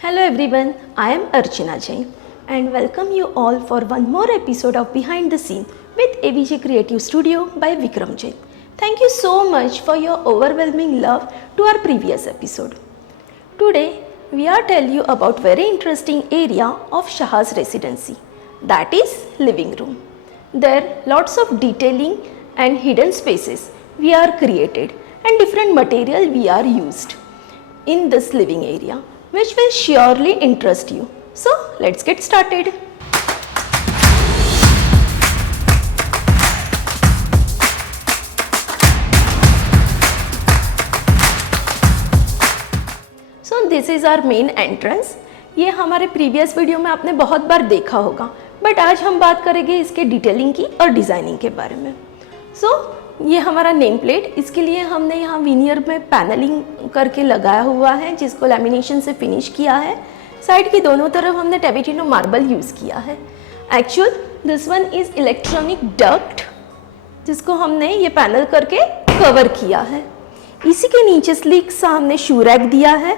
Hello everyone, I am Archana Jain and welcome you all for one more episode of Behind the Scene with AVJ Creative Studio by Vikram Jain. Thank you so much for your overwhelming love to our previous episode. Today we are tell you about very interesting area of Shah's residency, that is living room. There lots of detailing and hidden spaces we are created and different material we are used in this living area, which will surely interest you. So let's get started. So this is our main entrance. ये हमारे previous video में आपने बहुत बार देखा होगा, but आज हम बात करेंगे इसके डिटेलिंग की और डिज़ाइनिंग के बारे में. ये हमारा नेम प्लेट, इसके लिए हमने यहाँ विनियर में पैनलिंग करके लगाया हुआ है जिसको लैमिनेशन से फिनिश किया है. साइड की दोनों तरफ हमने टेविटिनो मार्बल यूज़ किया है. Actual this one is electronic duct जिसको हमने ये पैनल करके कवर किया है. इसी के नीचे स्लिक सा हमने शू रैक दिया है.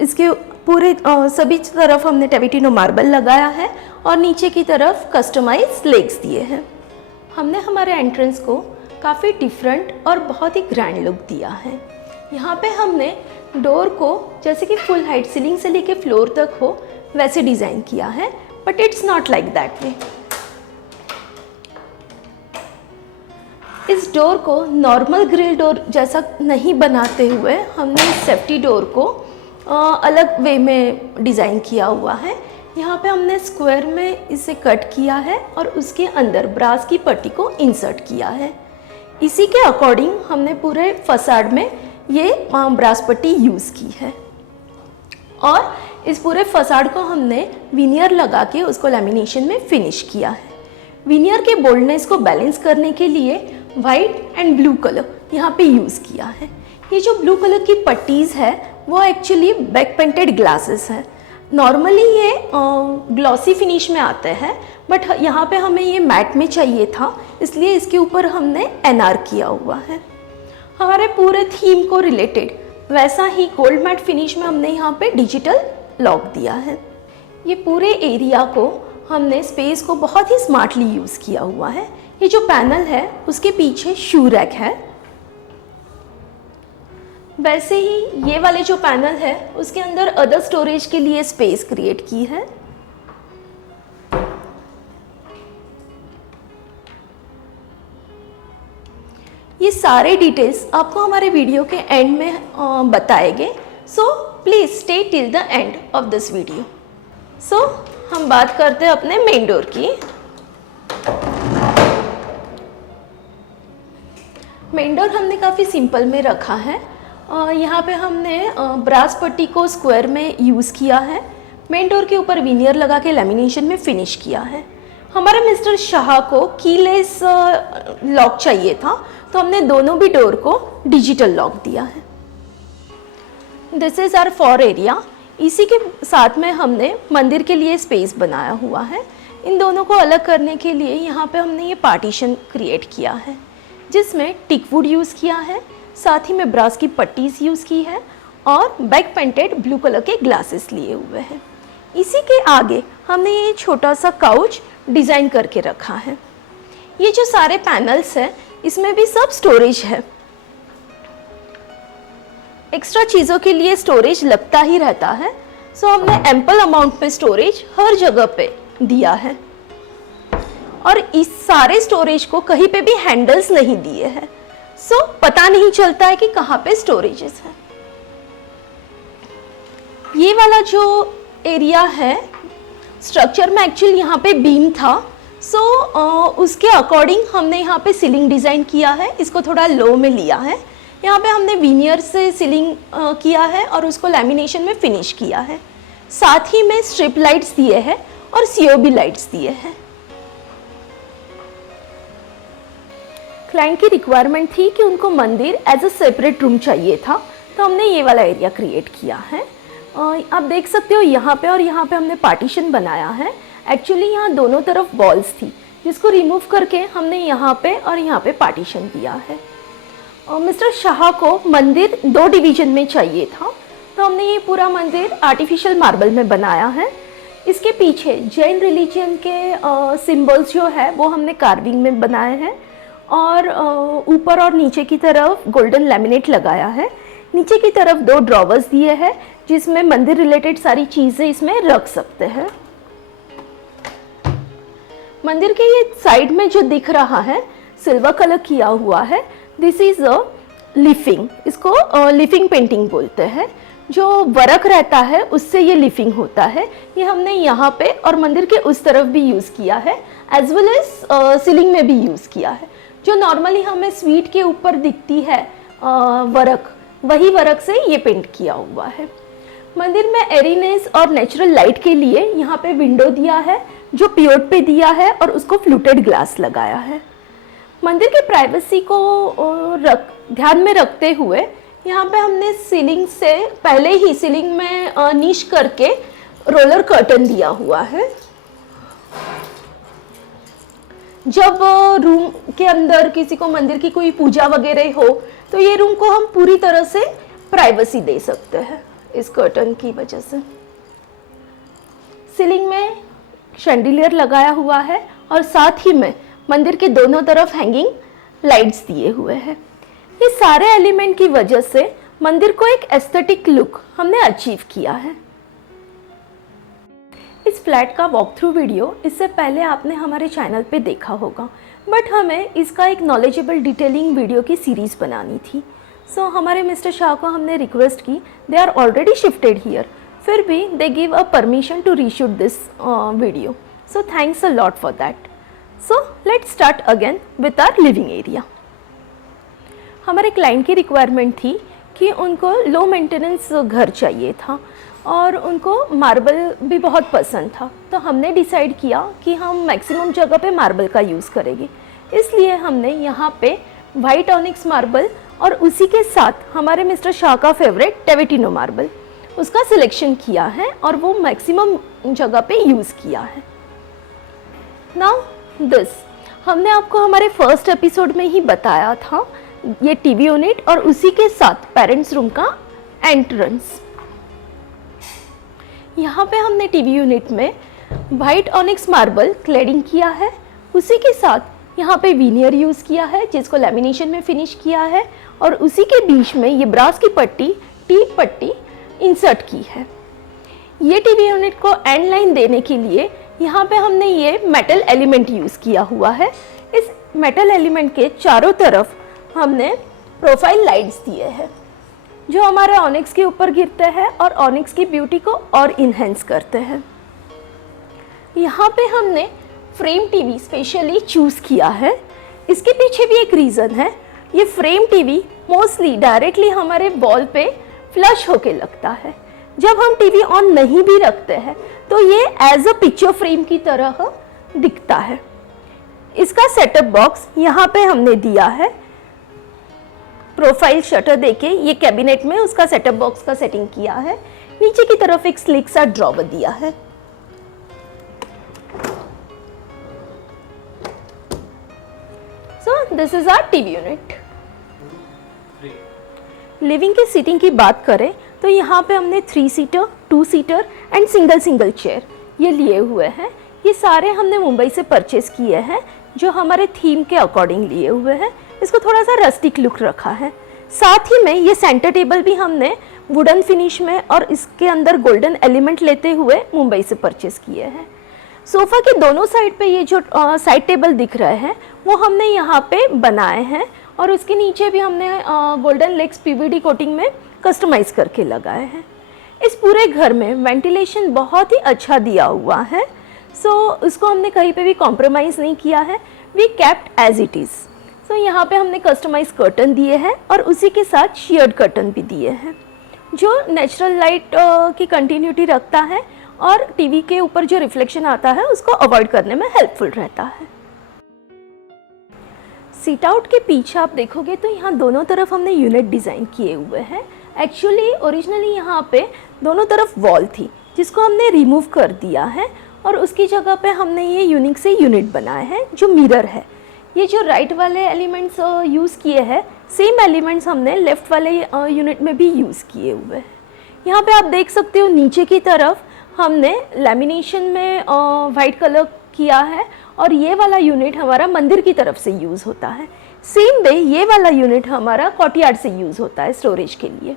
इसके पूरे सभी तरफ हमने टेविटिनो मार्बल लगाया है और नीचे की तरफ कस्टमाइज लेग्स दिए हैं. हमने हमारे एंट्रेंस को काफ़ी डिफरेंट और बहुत ही ग्रैंड लुक दिया है. यहाँ पे हमने डोर को जैसे कि फुल हाइट सीलिंग से लेके फ्लोर तक हो वैसे डिज़ाइन किया है, but it's not like that way. इस डोर को नॉर्मल ग्रिल डोर जैसा नहीं बनाते हुए हमने इस सेफ्टी डोर को अलग वे में डिज़ाइन किया हुआ है. यहाँ पे हमने स्क्वायर में इसे कट किया है और उसके अंदर ब्रास की पट्टी को इंसर्ट किया है. इसी के अकॉर्डिंग हमने पूरे फसाड में ये ब्रास पट्टी यूज़ की है और इस पूरे फसाड को हमने विनियर लगा के उसको लैमिनेशन में फिनिश किया है. विनियर के बोल्डनेस को बैलेंस करने के लिए वाइट एंड ब्लू कलर यहाँ पे यूज़ किया है. ये जो ब्लू कलर की पट्टीज़ है वो एक्चुअली बैक पेंटेड ग्लासेस है. नॉर्मली ये ग्लॉसी फिनिश में आते हैं, बट यहाँ पे हमें ये मैट में चाहिए था, इसलिए इसके ऊपर हमने एनआर किया हुआ है. हमारे पूरे थीम को रिलेटेड वैसा ही गोल्ड मैट फिनिश में हमने यहाँ पे डिजिटल लॉक दिया है. ये पूरे एरिया को हमने स्पेस को बहुत ही स्मार्टली यूज़ किया हुआ है. ये जो पैनल है उसके पीछे शू रैक है. वैसे ही ये वाले जो पैनल है उसके अंदर अदर स्टोरेज के लिए स्पेस क्रिएट की है. ये सारे डिटेल्स आपको हमारे वीडियो के एंड में बताएंगे. So please stay till the end of this video. हम बात करते हैं अपने मेन डोर की. मेन डोर हमने काफ़ी सिंपल में रखा है. यहाँ पे हमने ब्रास पट्टी को स्क्वायर में यूज़ किया है. मेन डोर के ऊपर विनियर लगा के लैमिनेशन में फिनिश किया है. हमारे मिस्टर शाह को कीलेस लॉक चाहिए था, तो हमने दोनों भी डोर को डिजिटल लॉक दिया है. This is hour for area. इसी के साथ में हमने मंदिर के लिए स्पेस बनाया हुआ है. इन दोनों को अलग करने के लिए यहाँ पे हमने ये पार्टीशन क्रिएट किया है जिसमें टिकवुड यूज़ किया है, साथ ही में ब्रास की पट्टीज यूज़ की है और बैक पेंटेड ब्लू कलर के ग्लासेस लिए हुए हैं. इसी के आगे हमने ये छोटा सा काउच डिज़ाइन करके रखा है. ये जो सारे पैनल्स हैं इसमें भी सब स्टोरेज है. एक्स्ट्रा चीज़ों के लिए स्टोरेज लगता ही रहता है, सो हमने एम्पल अमाउंट में स्टोरेज हर जगह पे दिया है और इस सारे स्टोरेज को कहीं पे भी हैंडल्स नहीं दिए हैं, सो पता नहीं चलता है कि कहाँ पे स्टोरेजेस है. ये वाला जो एरिया है स्ट्रक्चर में एक्चुअली यहाँ पे बीम था, सो उसके अकॉर्डिंग हमने यहाँ पे सीलिंग डिज़ाइन किया है. इसको थोड़ा लो में लिया है. यहाँ पे हमने विनियर से सीलिंग किया है और उसको लैमिनेशन में फिनिश किया है. साथ ही में स्ट्रिप लाइट्स दिए हैं और सीओबी लाइट्स दिए हैं. क्लाइंट की रिक्वायरमेंट थी कि उनको मंदिर एज अ सेपरेट रूम चाहिए था, तो हमने ये वाला एरिया क्रिएट किया है. आप देख सकते हो यहाँ पे और यहाँ पे हमने पार्टीशन बनाया है. एक्चुअली यहाँ दोनों तरफ वॉल्स थी जिसको रिमूव करके हमने यहाँ पे और यहाँ पे पार्टीशन दिया है. मिस्टर शाह को मंदिर 2 डिवीजन में चाहिए था, तो हमने ये पूरा मंदिर आर्टिफिशियल मार्बल में बनाया है। इसके पीछे जैन रिलीजन के सिंबल्स जो है वो हमने कार्विंग में बनाए हैं और ऊपर और नीचे की तरफ गोल्डन लैमिनेट लगाया है। नीचे की तरफ 2 ड्रॉवर्स दिए हैं जिसमें मंदिर रिलेटेड सारी चीज़ें इसमें रख सकते हैं। मंदिर के ये साइड में जो दिख रहा है सिल्वर कलर किया हुआ है, दिस इज अ लिफिंग, इसको लिफिंग पेंटिंग बोलते हैं। जो वर्क रहता है उससे ये लिफिंग होता है। ये हमने यहाँ पे और मंदिर के उस तरफ भी यूज़ किया है, एज वेल एज सीलिंग में भी यूज़ किया है। जो नॉर्मली हमें स्वीट के ऊपर दिखती है वर्क, वही वर्क से ये पेंट किया हुआ है। मंदिर में एरीनेस और नेचुरल लाइट के लिए यहाँ पे विंडो दिया है जो पियोट पे दिया है और उसको फ्लूटेड ग्लास लगाया है। मंदिर के प्राइवेसी को ध्यान में रखते हुए यहाँ पे हमने सीलिंग से पहले ही सीलिंग में नीश करके रोलर कर्टन दिया हुआ है। जब रूम के अंदर किसी को मंदिर की कोई पूजा वगैरह हो तो ये रूम को हम पूरी तरह से प्राइवेसी दे सकते हैं इस कर्टन की वजह से। सीलिंग में शैंडिलियर लगाया हुआ है और साथ ही में मंदिर के दोनों तरफ हैंगिंग लाइट्स दिए हुए हैं। ये सारे एलिमेंट की वजह से मंदिर को एक एस्थेटिक लुक हमने अचीव किया है। इस फ्लैट का वॉक थ्रू वीडियो इससे पहले आपने हमारे चैनल पे देखा होगा, बट हमें इसका एक नॉलेजेबल डिटेलिंग वीडियो की सीरीज़ बनानी थी। सो हमारे मिस्टर शाह को हमने रिक्वेस्ट की, they are already shifted here, फिर भी they give a permission to reshoot this video, so thanks a lot for that. So let's start again with our living area. हमारे क्लाइंट की रिक्वायरमेंट थी कि उनको लो मेंटेनेंस घर चाहिए था और उनको मार्बल भी बहुत पसंद था, तो हमने डिसाइड किया कि हम मैक्सिमम जगह पे मार्बल का यूज़ करेंगे। इसलिए हमने यहाँ पे वाइट ऑनिक्स मार्बल और उसी के साथ हमारे मिस्टर शाह का फेवरेट टेविटिनो मार्बल, उसका सिलेक्शन किया है और वो मैक्सिमम जगह पे यूज़ किया है। नाउ दिस, हमने आपको हमारे फर्स्ट एपिसोड में ही बताया था, ये टीवी यूनिट और उसी के साथ पेरेंट्स रूम का एंट्रेंस। यहाँ पे हमने टीवी यूनिट में वाइट ऑनिक्स मार्बल क्लेडिंग किया है, उसी के साथ यहाँ पे वीनियर यूज़ किया है जिसको लैमिनेशन में फिनिश किया है और उसी के बीच में ये ब्रास की पट्टी, टीप पट्टी इंसर्ट की है। ये टीवी यूनिट को एंड लाइन देने के लिए यहाँ पे हमने ये मेटल एलिमेंट यूज़ किया हुआ है। इस मेटल एलिमेंट के चारों तरफ हमने प्रोफाइल लाइट्स दिए हैं जो हमारे ऑनिक्स के ऊपर गिरते हैं और ऑनिक्स की ब्यूटी को और इन्हेंस करते हैं। यहाँ पे हमने फ्रेम टीवी स्पेशली चूज़ किया है। इसके पीछे भी एक रीज़न है, ये फ्रेम टीवी मोस्टली डायरेक्टली हमारे वॉल पे फ्लश होके लगता है। जब हम टीवी ऑन नहीं भी रखते हैं तो ये एज अ पिक्चर फ्रेम की तरह दिखता है। इसका सेटअप बॉक्स यहाँ पे हमने दिया है, प्रोफाइल शटर देके ये कैबिनेट में उसका सेटअप बॉक्स का सेटिंग किया है। नीचे की तरफ एक स्लिक सा ड्रॉवर दिया है। So this is our TV unit. Living की सीटिंग की बात करें तो यहाँ पे हमने 3 seater, 2 seater and single chair ये लिए हुए हैं। ये सारे हमने मुंबई से परचेज किए हैं जो हमारे थीम के अकॉर्डिंग लिए हुए हैं। इसको थोड़ा सा रस्टिक लुक रखा है। साथ ही में ये सेंटर टेबल भी हमने वुडन फिनिश में और इसके अंदर गोल्डन एलिमेंट लेते हुए मुंबई से परचेज किए हैं। सोफ़ा के दोनों साइड पे ये जो साइड टेबल दिख रहे हैं वो हमने यहाँ पे बनाए हैं और उसके नीचे भी हमने गोल्डन लेग्स पीवीडी कोटिंग में कस्टमाइज़ करके लगाए हैं। इस पूरे घर में वेंटिलेशन बहुत ही अच्छा दिया हुआ है, सो उसको हमने कहीं पे भी कॉम्प्रोमाइज़ नहीं किया है, we kept as it is. So यहाँ पे हमने कस्टमाइज कर्टन दिए हैं और उसी के साथ शेयर्ड कर्टन भी दिए हैं जो नेचुरल लाइट की कंटिन्यूटी रखता है और टीवी के ऊपर जो रिफ्लेक्शन आता है उसको अवॉइड करने में हेल्पफुल रहता है। सीट आउट के पीछे आप देखोगे तो यहाँ दोनों तरफ हमने यूनिट डिज़ाइन किए हुए हैं। एक्चुअली ओरिजिनली यहाँ पे दोनों तरफ वॉल थी जिसको हमने रिमूव कर दिया है और उसकी जगह पे हमने ये यूनिक से यूनिट बनाए हैं जो मिरर है। ये जो राइट वाले एलिमेंट्स यूज़ किए हैं सेम एलिमेंट्स हमने लेफ़्ट वाले यूनिट में भी यूज़ किए हुए हैं। यहाँ पे आप देख सकते हो नीचे की तरफ हमने लैमिनेशन में वाइट कलर किया है और ये वाला यूनिट हमारा मंदिर की तरफ से यूज़ होता है। सेम वे ये वाला यूनिट हमारा कोर्टयार्ड से यूज़ होता है स्टोरेज के लिए।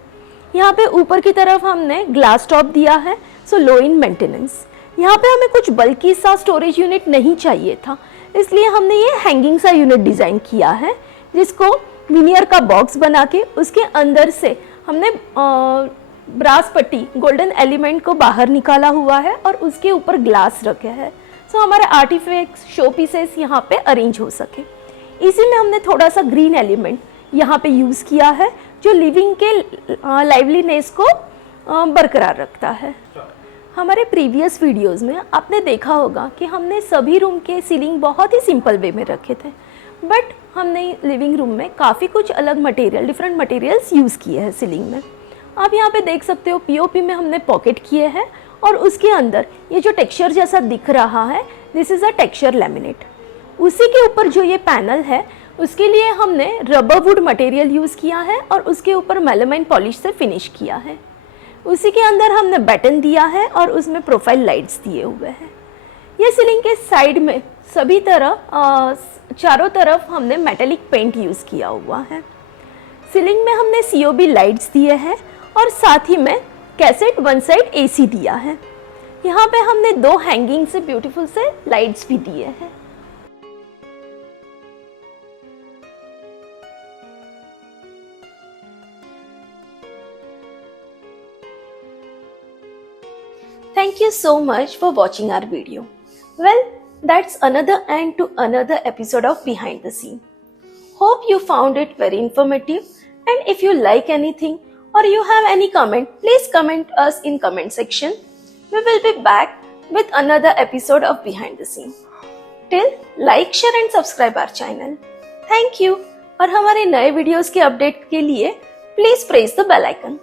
यहाँ पे ऊपर की तरफ हमने ग्लास टॉप दिया है, सो लो इन मेंटेनेंस। यहाँ पे हमें कुछ बल्कि सा स्टोरेज यूनिट नहीं चाहिए था, इसलिए हमने ये हैंगिंग सा यूनिट डिज़ाइन किया है, जिसको विनियर का बॉक्स बना के उसके अंदर से हमने ब्रास पट्टी गोल्डन एलिमेंट को बाहर निकाला हुआ है और उसके ऊपर ग्लास रखे हैं, सो हमारे आर्टिफैक्ट्स शो पीसेस यहाँ पे अरेंज हो सके। इसी में हमने थोड़ा सा ग्रीन एलिमेंट यहाँ पे यूज़ किया है, जो लिविंग के लाइवलीनेस को बरकरार रखता है। हमारे प्रीवियस वीडियोस में आपने देखा होगा कि हमने सभी रूम के सीलिंग बहुत ही सिंपल वे में रखे थे, बट हमने लिविंग रूम में काफ़ी कुछ अलग मटेरियल, डिफरेंट मटेरियल्स यूज़ किए हैं सीलिंग में। आप यहाँ पे देख सकते हो पीओपी में हमने पॉकेट किए हैं और उसके अंदर ये जो टेक्सचर जैसा दिख रहा है, this is a texture laminate. उसी के ऊपर जो ये पैनल है उसके लिए हमने रबर वुड मटेरियल यूज़ किया है और उसके ऊपर मेलामाइन पॉलिश से फिनिश किया है। उसी के अंदर हमने बटन दिया है और उसमें प्रोफाइल लाइट्स दिए हुए हैं। ये सीलिंग के साइड में सभी तरफ चारों तरफ हमने मेटेलिक पेंट यूज़ किया हुआ है। सीलिंग में हमने COB लाइट्स दिए हैं और साथ ही में कैसेट वन साइड AC दिया है। यहाँ पे हमने 2 हैंगिंग से ब्यूटीफुल से लाइट्स भी दिए हैं। Thank you so much for watching our video. Well, that's another end to another episode of Behind the Scene. Hope you found it very informative, and if you like anything or you have any comment, please comment us in comment section. We will be back with another episode of Behind the Scene. Till like, share and subscribe our channel. Thank you. और हमारे नए videos के update के लिए please press the bell icon.